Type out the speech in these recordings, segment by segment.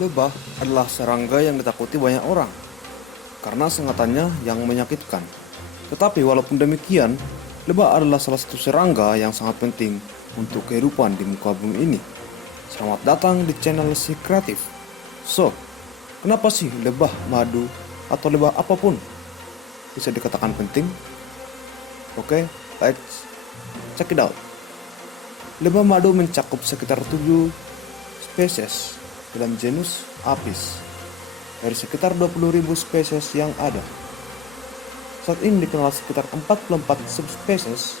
Lebah adalah serangga yang ditakuti banyak orang karena sengatannya yang menyakitkan. Tetapi walaupun demikian, lebah adalah salah satu serangga yang sangat penting untuk kehidupan di muka bumi ini. Selamat datang di channel Si Kreatif. So, kenapa sih lebah madu atau lebah apapun bisa dikatakan penting? Oke, let's check it out. Lebah madu mencakup sekitar 7 spesies dalam genus Apis dari sekitar 20.000 spesies yang ada. Saat ini dikenal sekitar 44 subspesies.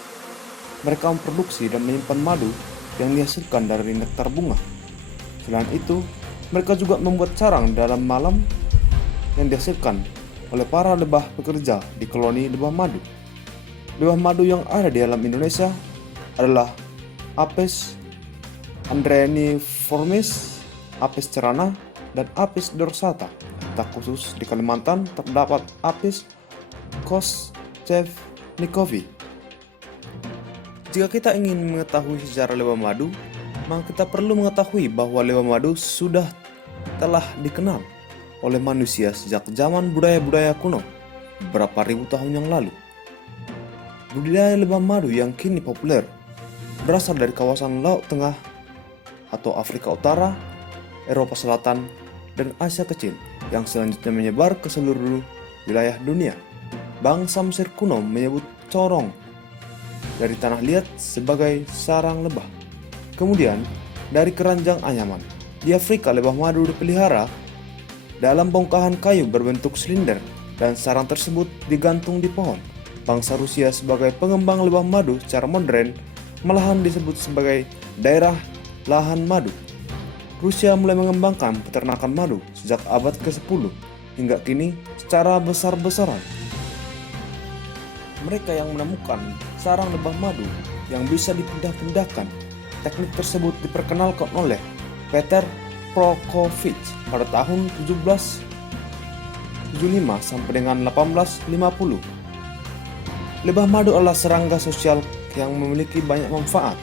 Mereka memproduksi dan menyimpan madu yang dihasilkan dari nektar bunga. Selain itu, mereka juga membuat sarang dalam malam yang dihasilkan oleh para lebah pekerja di koloni lebah madu. Lebah madu yang ada di alam Indonesia adalah Apis andreniformis, Apis cerana, dan Apis dorsata. Tak khusus di Kalimantan terdapat Apis koschevnikovi. Jika kita ingin mengetahui sejarah lebah madu, maka kita perlu mengetahui bahwa lebah madu telah dikenal oleh manusia sejak zaman budaya-budaya kuno beberapa ribu tahun yang lalu. Budidaya lebah madu yang kini populer berasal dari kawasan Laut Tengah atau Afrika Utara, Eropa Selatan, dan Asia Kecil yang selanjutnya menyebar ke seluruh wilayah dunia. Bangsa Mesir kuno menyebut corong dari tanah liat sebagai sarang lebah. Kemudian, dari keranjang anyaman. Di Afrika, lebah madu dipelihara dalam bongkahan kayu berbentuk silinder dan sarang tersebut digantung di pohon. Bangsa Rusia sebagai pengembang lebah madu secara modern malahan disebut sebagai daerah lahan madu. Rusia mulai mengembangkan peternakan madu sejak abad ke-10 hingga kini secara besar-besaran. Mereka yang menemukan sarang lebah madu yang bisa dipindah-pindahkan. Teknik tersebut diperkenalkan oleh Peter Prokofiev pada tahun 1775 sampai dengan 1850. Lebah madu adalah serangga sosial yang memiliki banyak manfaat.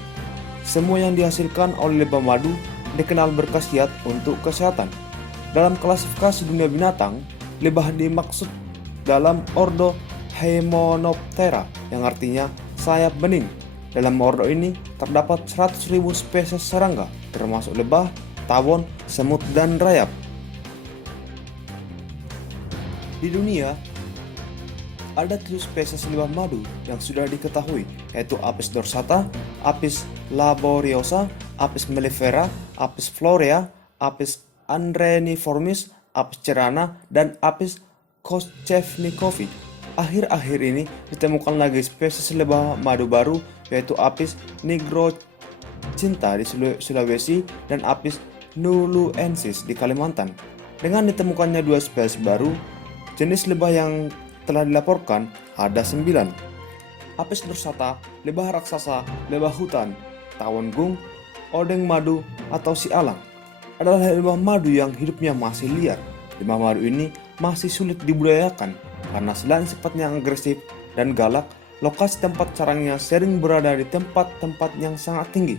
Semua yang dihasilkan oleh lebah madu dikenal berkhasiat untuk kesehatan. Dalam klasifikasi dunia binatang, lebah dimaksud dalam ordo Hymenoptera yang artinya sayap bening. Dalam ordo ini terdapat 100.000 spesies serangga, termasuk lebah, tawon, semut, dan rayap. Di dunia, ada 7 spesies lebah madu yang sudah diketahui, yaitu Apis dorsata, Apis laboriosa, Apis mellifera, Apis florea, Apis andreniformis, Apis cerana, dan Apis koschevnikovi. Akhir-akhir ini ditemukan lagi spesies lebah madu baru, yaitu Apis nigrocinta di Sulawesi dan Apis nuluensis di Kalimantan. Dengan ditemukannya 2 spesies baru, jenis lebah yang telah dilaporkan ada 9. Apis dorsata, lebah raksasa, lebah hutan, tawon gung, odeng madu atau sialang adalah lebah madu yang hidupnya masih liar. Lebah madu ini masih sulit dibudidayakan karena selain sifatnya agresif dan galak, lokasi tempat sarangnya sering berada di tempat-tempat yang sangat tinggi.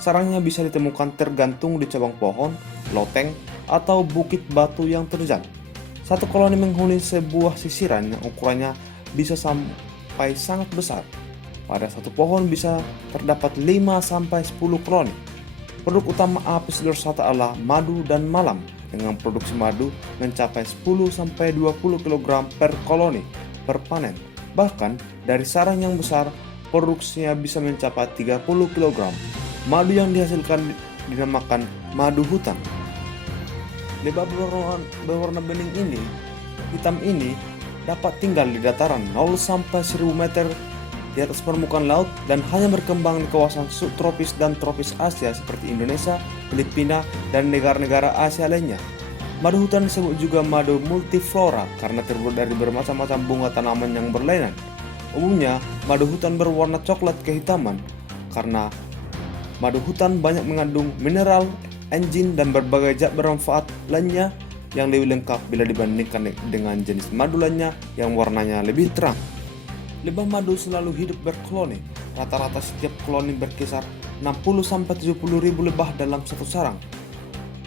Sarangnya bisa ditemukan tergantung di cabang pohon, loteng, atau bukit batu yang terjal. Satu koloni menghuni sebuah sisiran yang ukurannya bisa sampai sangat besar. Pada satu pohon bisa terdapat 5-10 koloni. Produk utama Apis dorsata adalah madu dan malam, dengan produksi madu mencapai 10-20 kg per koloni per panen. Bahkan dari sarang yang besar, produksinya bisa mencapai 30 kg. Madu yang dihasilkan dinamakan madu hutan. Lebah berwarna bening hitam ini dapat tinggal di dataran 0-1000 meter di atas permukaan laut dan hanya berkembang di kawasan subtropis dan tropis Asia seperti Indonesia, Filipina, dan negara-negara Asia lainnya. Madu hutan disebut juga madu multiflora karena terbuat dari bermacam-macam bunga tanaman yang berlainan. Umumnya, madu hutan berwarna coklat kehitaman karena madu hutan banyak mengandung mineral, enzim, dan berbagai zat bermanfaat lainnya yang lebih lengkap bila dibandingkan dengan jenis madu lainnya yang warnanya lebih terang. Lebah madu selalu hidup berkoloni. Rata-rata setiap koloni berkisar 60-70 ribu lebah dalam satu sarang.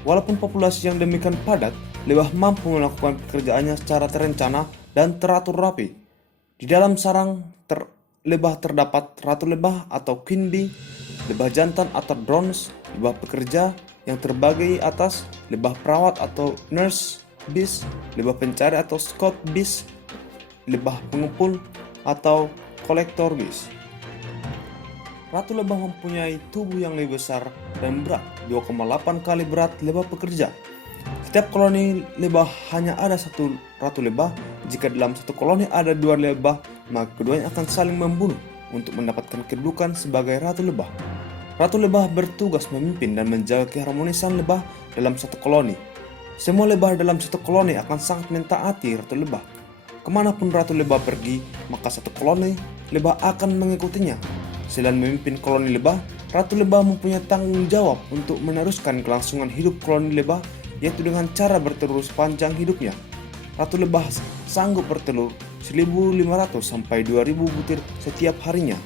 Walaupun populasi yang demikian padat, lebah mampu melakukan pekerjaannya secara terencana dan teratur rapi. Di dalam sarang lebah terdapat ratu lebah atau queen bee, lebah jantan atau drones, lebah pekerja yang terbagi atas, lebah perawat atau nurse bees, lebah pencari atau scout bees, lebah pengumpul atau collector bees. Ratu lebah mempunyai tubuh yang lebih besar dan berat, 2,8 kali berat lebah pekerja. Setiap koloni lebah hanya ada satu ratu lebah. Jika dalam satu koloni ada 2 lebah, maka keduanya akan saling membunuh untuk mendapatkan kedudukan sebagai ratu lebah. Ratu lebah bertugas memimpin dan menjaga keharmonisan lebah dalam satu koloni. Semua lebah dalam satu koloni akan sangat mentaati ratu lebah. Kemanapun ratu lebah pergi, maka satu koloni lebah akan mengikutinya. Selain memimpin koloni lebah, ratu lebah mempunyai tanggung jawab untuk meneruskan kelangsungan hidup koloni lebah, yaitu dengan cara bertelur sepanjang hidupnya. Ratu lebah sanggup bertelur 1.500 sampai 2.000 butir setiap harinya.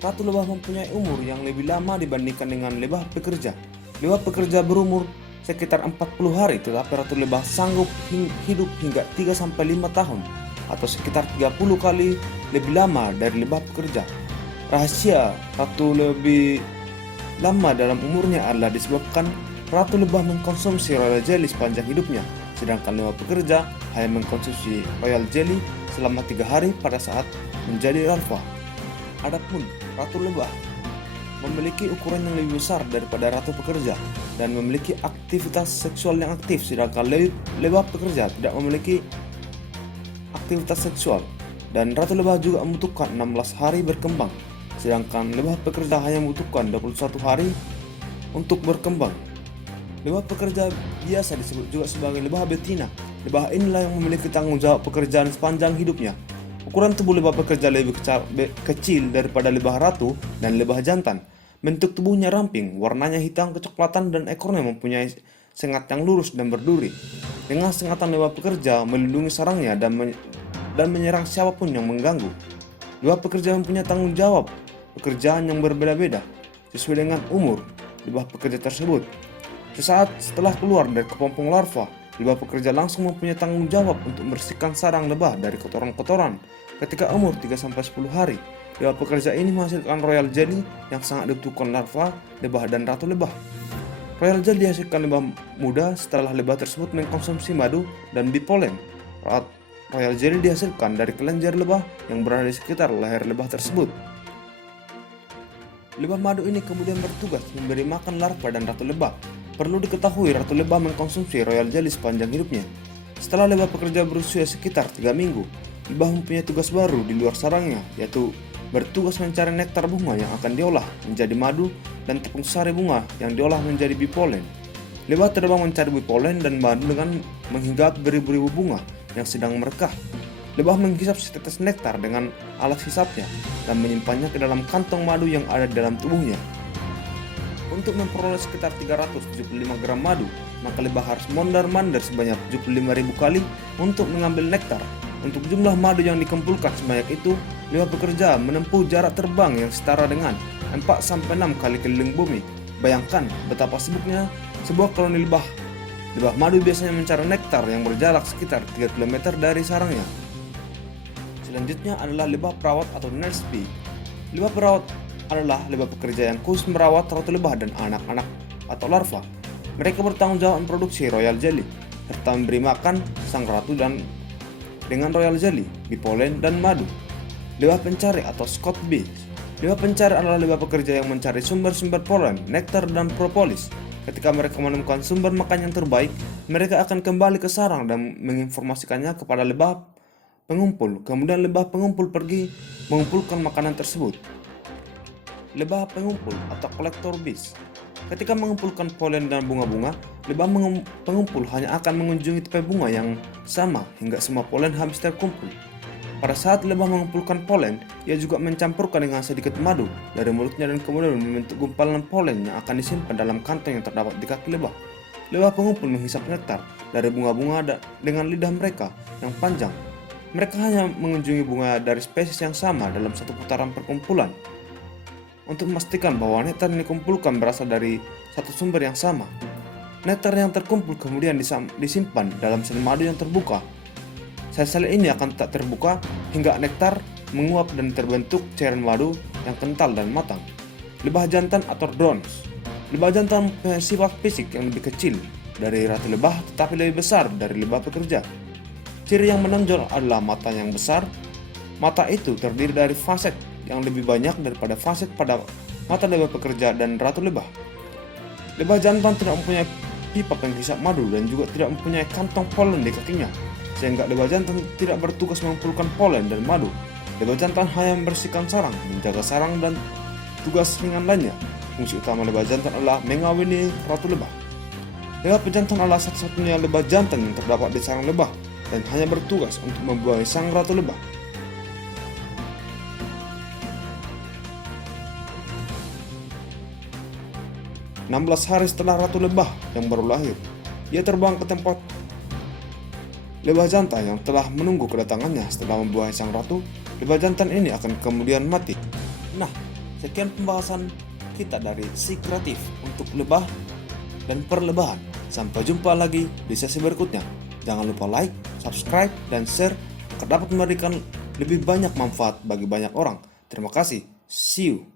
Ratu lebah mempunyai umur yang lebih lama dibandingkan dengan lebah pekerja. Lebah pekerja berumur sekitar 40 hari, tetapi ratu lebah sanggup hidup hingga 3-5 tahun, atau sekitar 30 kali lebih lama dari lebah pekerja. Rahasia ratu lebih lama dalam umurnya adalah disebabkan ratu lebah mengkonsumsi royal jelly sepanjang hidupnya, sedangkan lebah pekerja hanya mengkonsumsi royal jelly selama 3 hari pada saat menjadi larva. Adapun ratu lebah memiliki ukuran yang lebih besar daripada ratu pekerja dan memiliki aktivitas seksual yang aktif, sedangkan lebah pekerja tidak memiliki aktivitas seksual. Dan ratu lebah juga membutuhkan 16 hari berkembang, sedangkan lebah pekerja hanya membutuhkan 21 hari untuk berkembang. Lebah pekerja biasa disebut juga sebagai lebah betina. Lebah inilah yang memiliki tanggung jawab pekerjaan sepanjang hidupnya. Ukuran tubuh lebah pekerja lebih kecil daripada lebah ratu dan lebah jantan. Bentuk tubuhnya ramping, warnanya hitam kecoklatan, dan ekornya mempunyai sengat yang lurus dan berduri. Dengan sengatan lebah pekerja melindungi sarangnya dan menyerang siapapun yang mengganggu. Lebah pekerja mempunyai tanggung jawab pekerjaan yang berbeda-beda sesuai dengan umur lebah pekerja tersebut. Sesaat setelah keluar dari kepompong larva, lebah pekerja langsung mempunyai tanggung jawab untuk membersihkan sarang lebah dari kotoran-kotoran. Ketika umur 3-10 hari, lebah pekerja ini menghasilkan royal jelly yang sangat dibutuhkan larva, lebah, dan ratu lebah. Royal jelly dihasilkan lebah muda setelah lebah tersebut mengkonsumsi madu dan bipolen. Royal jelly dihasilkan dari kelenjar lebah yang berada di sekitar leher lebah tersebut. Lebah madu ini kemudian bertugas memberi makan larva dan ratu lebah. Perlu diketahui, ratu lebah mengkonsumsi royal jelly sepanjang hidupnya. Setelah lebah pekerja berusia sekitar 3 minggu, lebah mempunyai tugas baru di luar sarangnya, yaitu bertugas mencari nektar bunga yang akan diolah menjadi madu dan tepung sari bunga yang diolah menjadi bipolen. Lebah terbang mencari bipolen dan madu dengan menghinggap beribu-ribu bunga yang sedang merekah. Lebah menghisap setetes nektar dengan alat hisapnya dan menyimpannya ke dalam kantong madu yang ada di dalam tubuhnya. Untuk memperoleh sekitar 375 gram madu, maka lebah harus mondar-mandir sebanyak 75.000 kali untuk mengambil nektar. Untuk jumlah madu yang dikumpulkan sebanyak itu, lebah bekerja menempuh jarak terbang yang setara dengan 4-6 kali keliling bumi. Bayangkan betapa sibuknya sebuah koloni lebah. Lebah madu biasanya mencari nektar yang berjarak sekitar 3 km dari sarangnya. Selanjutnya adalah lebah perawat atau nurse bee. Lebah perawat adalah lebah pekerja yang khusus merawat ratu lebah dan anak-anak atau larva. Mereka bertanggung jawab memproduksi royal jelly serta memberi makan sang ratu dengan royal jelly, bipolen, dan madu. Lebah pencari atau scout bee. Lebah pencari adalah lebah pekerja yang mencari sumber-sumber polen, nektar, dan propolis. Ketika mereka menemukan sumber makan yang terbaik, mereka akan kembali ke sarang dan menginformasikannya kepada lebah pengumpul. Kemudian lebah pengumpul pergi mengumpulkan makanan tersebut. Lebah pengumpul atau collector bees. Ketika mengumpulkan polen dan bunga-bunga, lebah pengumpul hanya akan mengunjungi tepi bunga yang sama hingga semua polen habis terkumpul. Pada saat lebah mengumpulkan polen, ia juga mencampurkan dengan sedikit madu dari mulutnya dan kemudian membentuk gumpalan polen yang akan disimpan dalam kantong yang terdapat di kaki lebah. Lebah pengumpul menghisap nektar dari bunga-bunga dengan lidah mereka yang panjang. Mereka hanya mengunjungi bunga dari spesies yang sama dalam satu putaran perkumpulan. Untuk memastikan bahwa nektar yang dikumpulkan berasal dari satu sumber yang sama, Nektar yang terkumpul kemudian disimpan dalam sel madu yang terbuka. Sel-sel ini akan tak terbuka hingga nektar menguap dan terbentuk cairan madu yang kental dan matang. Lebah jantan atau drones. Lebah jantan punya sifat fisik yang lebih kecil dari ratu lebah tetapi lebih besar dari lebah pekerja. Ciri yang menonjol adalah mata yang besar. Mata itu terdiri dari faset yang lebih banyak daripada faset pada mata lebah pekerja dan ratu lebah. Lebah jantan tidak mempunyai pipa penghisap madu dan juga tidak mempunyai kantong polen di kakinya, sehingga lebah jantan tidak bertugas mengumpulkan polen dan madu. Lebah jantan hanya membersihkan sarang, menjaga sarang, dan tugas ringan lainnya. Fungsi utama lebah jantan adalah mengawini ratu lebah. Lebah pejantan adalah satu-satunya lebah jantan yang terdapat di sarang lebah dan hanya bertugas untuk membuahi sang ratu lebah. 16 hari setelah ratu lebah yang baru lahir, ia terbang ke tempat lebah jantan yang telah menunggu kedatangannya. Setelah membuahi sang ratu, lebah jantan ini akan kemudian mati. Nah, sekian pembahasan kita dari Si Kreatif untuk lebah dan perlebahan. Sampai jumpa lagi di sesi berikutnya. Jangan lupa like, subscribe, dan share agar dapat memberikan lebih banyak manfaat bagi banyak orang. Terima kasih. See you.